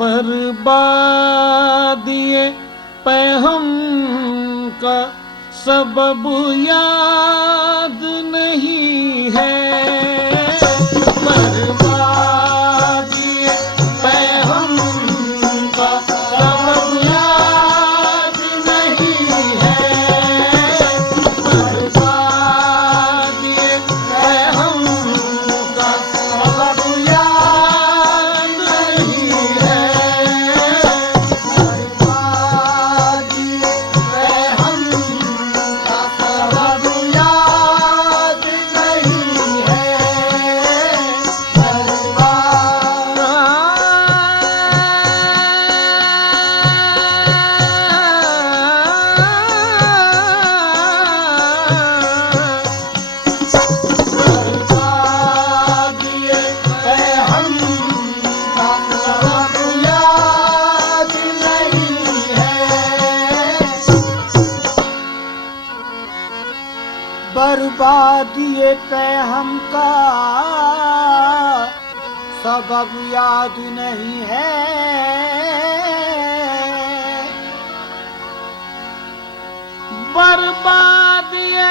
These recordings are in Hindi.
बर्बादिए पैहम का सबब याद नहीं है। बर्बादिए पैहम का सबब याद नहीं है। बर्बादिए पैहम का सबब याद नहीं है। बर्बादिए पैहम का सबब याद नहीं है। बर्बादिए पैहम का सबब याद नहीं है। बर्बादिए पैहम का सबब याद नहीं है। बर्बादिए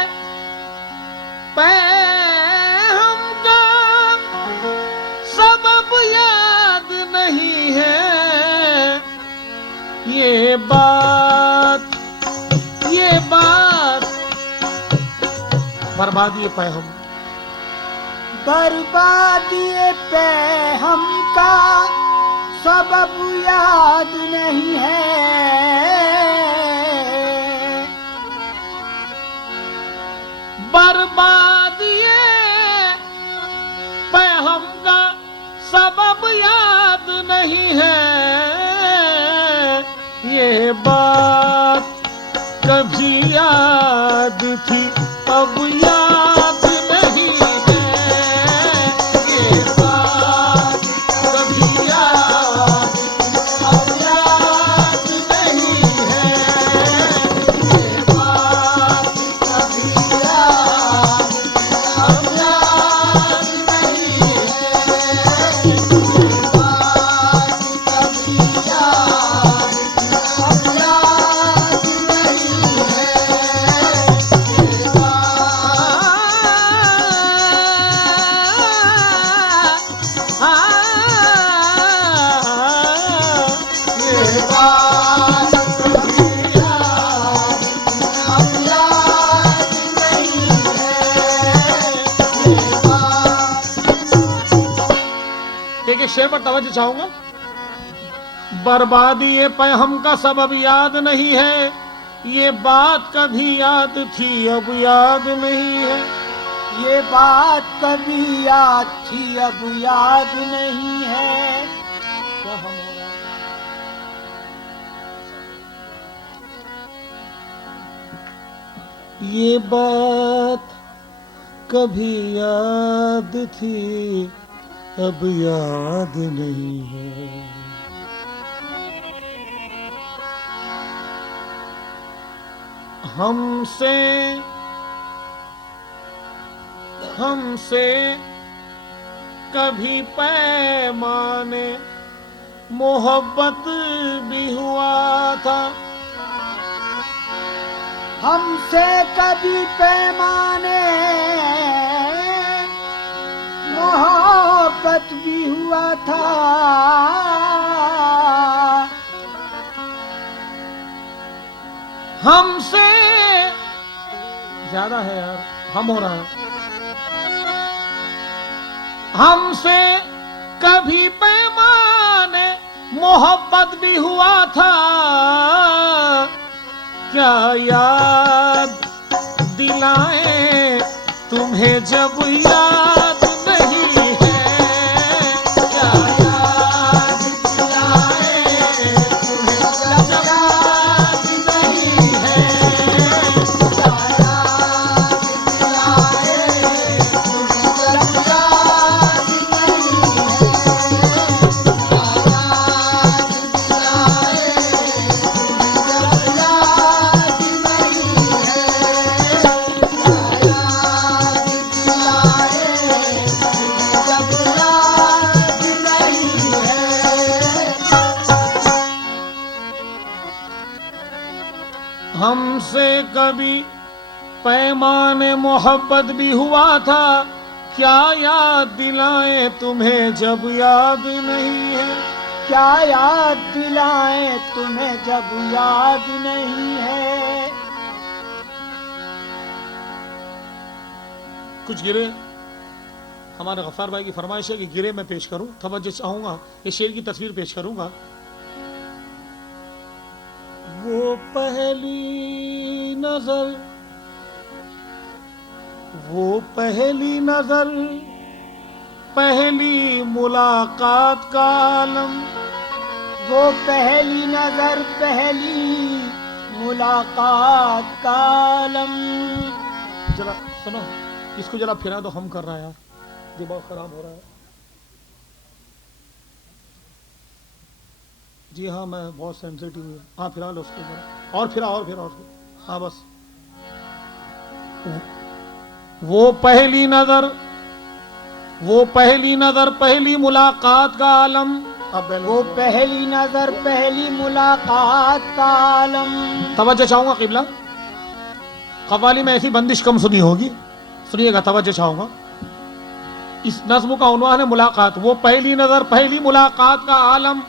पैहम का सबब याद नहीं है। ये बात बर्बादिए पैहम बर्बादिए पैहम का सबब याद नहीं है। बर्बादिए पैहम का सबब याद नहीं है। ये बात कभी याद थी अब याद नहीं है। ये बात कभी याद थी अब याद नहीं है। ये बात कभी याद थी अब याद नहीं है। ये बात कभी याद थी अब याद नहीं है। एक शेर पर तवज्जो चाहूंगा। बर्बादी पैहम का सबब याद नहीं है। ये बात कभी याद थी अब याद नहीं है। ये बात कभी याद थी अब याद नहीं है। क्या हम हो रहा है? ये बात कभी याद थी अब याद नहीं है। हमसे कभी पैमाने मोहब्बत भी हुआ था। हमसे कभी पैमाने मोहब्बत भी हुआ था। हमसे ज्यादा है यार, हम हो रहा है। हमसे कभी पैमाने मोहब्बत भी हुआ था। क्या याद दिलाएं तुम्हें जब याद नहीं है। क्या याद दिलाएं तुम्हें जब याद नहीं है। क्या याद दिलाएं तुम्हें जब याद नहीं है। क्या याद दिलाएं तुम्हें जब याद नहीं है। क्या याद दिलाएं कभी पैमाने मोहब्बत भी हुआ था, क्या याद दिलाएं तुम्हें जब याद नहीं है। क्या याद दिलाएं तुम्हें जब याद नहीं है। कुछ गिरे हमारे गफ्फार भाई की फरमाइश है कि गिरे मैं पेश करूं, तवज्जो चाहूंगा, ये शेर की तस्वीर पेश करूंगा। वो पहली नजर, वो पहली नजर, पहली मुलाकात का आलम। वो पहली नजर, पहली मुलाकात का आलम। जरा सुनो, इसको जरा फिरा दो, हम कर रहा है यार, दिमाग खराब हो रहा है। जी हाँ, मैं बहुत सेंसिटिव हूँ। हाँ फिरा लो उसको जरा, और फिरा, और फिरा, और फिरा। हाँ बस। वो पहली नजर, वो पहली नजर, पहली मुलाकात का आलम। अब वो पहली नजर, पहली मुलाकात का आलम। तवज्जो चाहूंगा किबला, कव्वाली में ऐसी बंदिश कम सुनी होगी, सुनिएगा, तवज्जो चाहूंगा। इस नज़्म का उन्वान है मुलाकात। वो पहली नजर, पहली मुलाकात का आलम,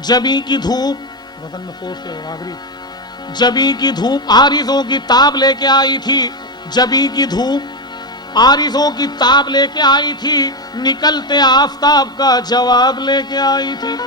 जबी की धूप, वतन में फोर्स से नागरी, जबी की धूप आरिज़ों की ताब लेके आई थी। जबी की धूप आरिज़ों की ताब लेके आई थी, निकलते आफताब का जवाब लेके आई थी।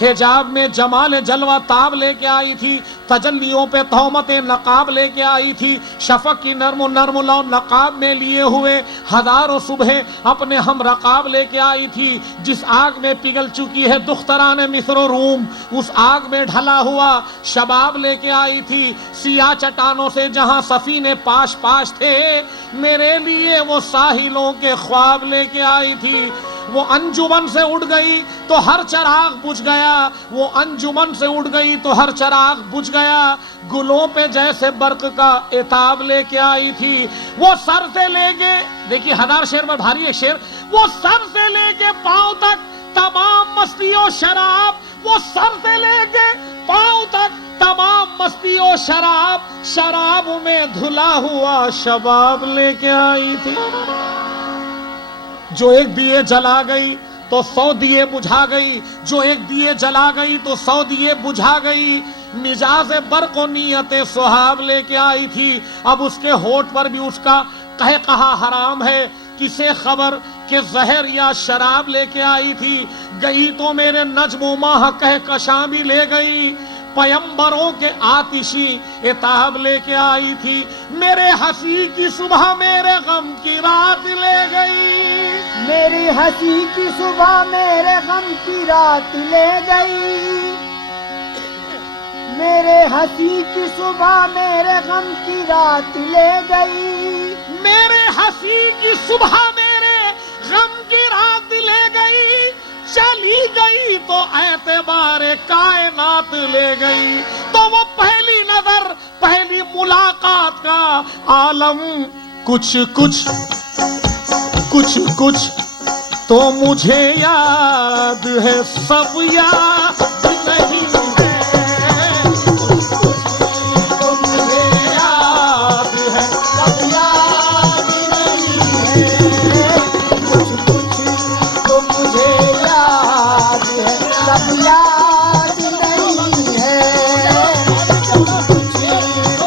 हिजाब में जमाल जलवा ताब लेके आई थी, तजल्लियों पे तहमत नकाब लेके आई थी। शफक की नर्म नर्म लौ नकाब में लिए हुए हजारों सुबह अपने हम रकाब लेके आई थी। जिस आग में पिघल चुकी है दुख्तरान मिस्र रूम, उस आग में ढला हुआ शबाब लेके आई थी। सिया चट्टानों से जहां सफीने पाश पाश थे, मेरे लिए वो साहिलों के ख्वाब लेके आई थी। वो अंजुमन से उड़ गई तो हर चिराग बुझ गया, वो अंजुमन से उड़ गई तो हर चिराग बुझ गया। गुलों पे जैसे बर्क का एताब लेके आई थी। वो सर से लेके, देखिए हजार शेर में भारी है शेर, वो सर से लेके पांव तक तमाम मस्ती और शराब, वो सर से लेके पांव तक तमाम मस्ती और शराब, शराब में धुला हुआ शबाब लेके आई थी। जो एक दिए जला गई तो 100 दिए बुझा गई, जो एक दिए जला गई तो 100 दिए बुझा गई। मिजाज बर्क और नियते सुहाब लेके आई थी। अब उसके होठ पर भी उसका कह कहा हराम है, किसे खबर के जहर या शराब लेके आई थी। गई तो मेरे नज्म माह कह कशा भी ले गई, पयंबरों के आतिशी इताब लेके आई थी। मेरे हंसी की सुबह मेरे गम की रात ले गई, मेरी हंसी की सुबह मेरे गम की रात ले गई। मेरे हंसी की सुबह मेरे गम की रात ले गई। मेरे हंसी की सुबह मेरे गम की रात ले गई। चली गई तो एतबारे कायनात ले गई। तो वो पहली नजर, पहली मुलाकात का आलम। कुछ कुछ कुछ कुछ तो मुझे याद है, सब याद नहीं है। कुछ कुछ तो मुझे याद है, सब याद नहीं है। कुछ कुछ तो मुझे याद है, सब याद नहीं है। कुछ कुछ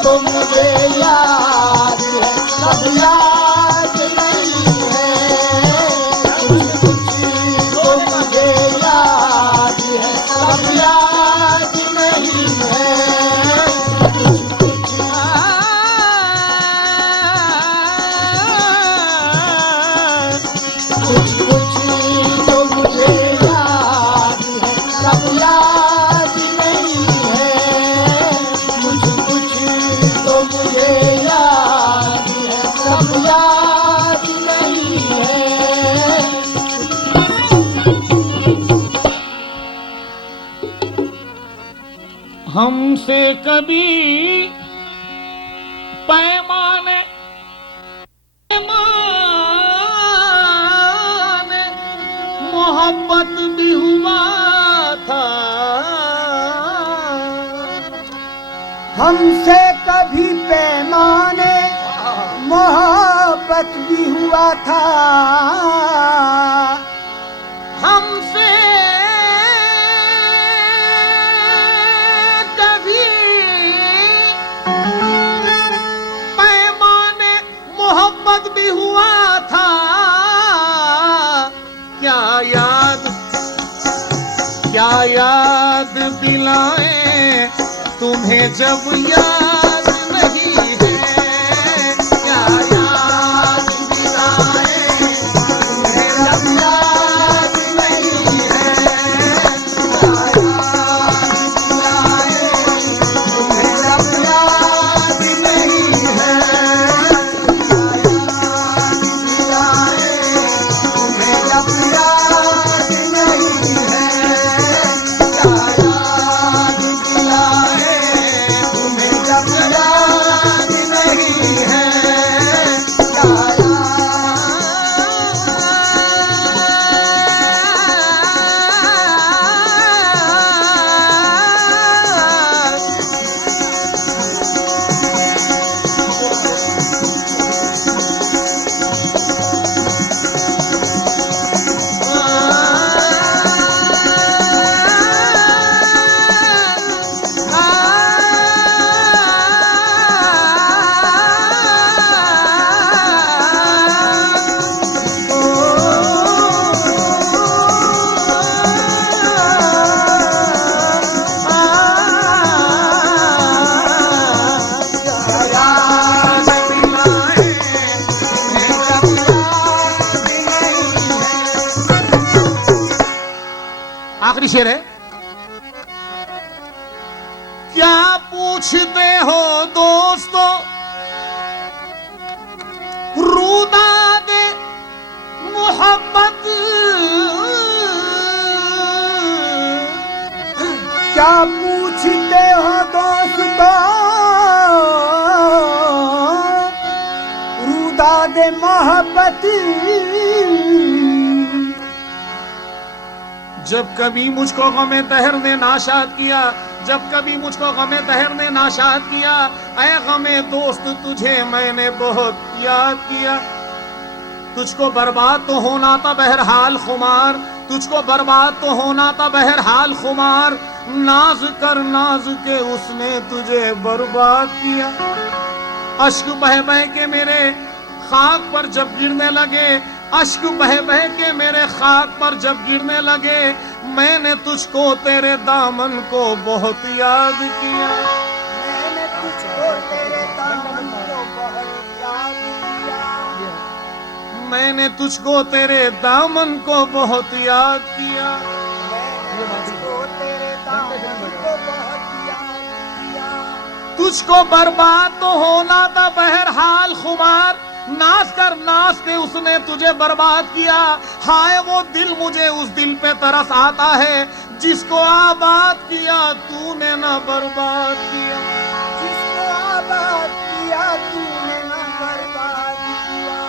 तो मुझे याद है, सब याद नहीं है। कुछ कुछ तो मुझे याद है, सब याद नहीं है। कुछ कुछ कुछ कुछ तो मुझे याद है, सब याद नहीं है। कुछ कुछ तो मुझे याद है, सब याद नहीं है। हमसे कभी पैमाने मोहब्बत भी हुआ था। हमसे कभी पैमाने मोहब्बत भी हुआ था हमसे कभी पैमाने मोहब्बत भी हुआ था क्या याद दिलाए तुम्हें जब याद नहीं है क्या याद दिलाए तुम्हें जब याद नहीं है क्या याद दिलाए तुम्हें जब याद नहीं है क्या याद दिलाए तुम्हें जब याद नहीं है क्या याद दिलाए तुम्हें जब याद नहीं है क्या आखिरी शेर है। क्या पूछते हो दोस्तों रूदा दे मोहब्बत क्या पूछते हो दोस्तों रूदा दे मोहब्बत जब कभी मुझको गमे तहर ने नाशाद किया जब कभी मुझको गमे तहर ने नाशाद किया ऐ गमे दोस्त तुझे मैंने बहुत याद किया तुझको बर्बाद तो होना था बहरहाल खुमार तुझको बर्बाद तो होना था बहरहाल खुमार नाज कर नाज के उसने तुझे बर्बाद किया अश्क बह बह के मेरे खाक पर जब गिरने लगे अश्क बह बह के मेरे खाक पर जब गिरने लगे मैंने तुझको तेरे दामन को बहुत याद किया मैंने तुझको तेरे दामन को बहुत याद किया मैंने तुझको तेरे दामन को बहुत याद किया मैंने तुझको तेरे दामन को बहुत याद किया तुझको बर्बाद तो होना था बहरहाल खुमार नाच कर नाच के उसने तुझे बर्बाद किया हाय वो दिल मुझे उस दिल पे तरस आता है जिसको आबाद किया तूने ना बर्बाद किया जिसको आबाद किया तूने ना बर्बाद किया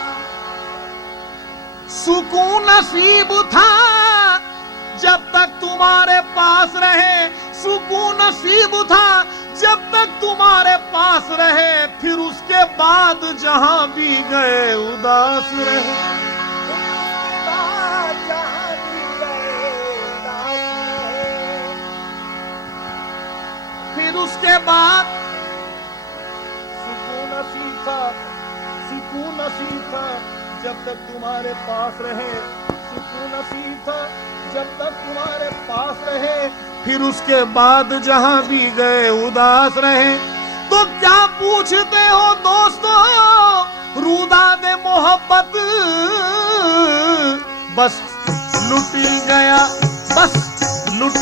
सुकून नसीब था जब तक तुम्हारे पास रहे सुकून नसीब था जब तक तुम्हारे पास रहे फिर उसके बाद जहां भी गए उदास रहे उसके बाद जहां भी गए उदास रहे फिर उसके बाद सुकून नसीब था सुकून नसीब था जब तक तुम्हारे पास रहे सुकून नसीब था जब तक तुम्हारे पास रहे फिर उसके बाद जहां भी गए उदास रहे तो क्या पूछते हो दोस्तों रूदा दे मोहब्बत बस लुट गया बस लुट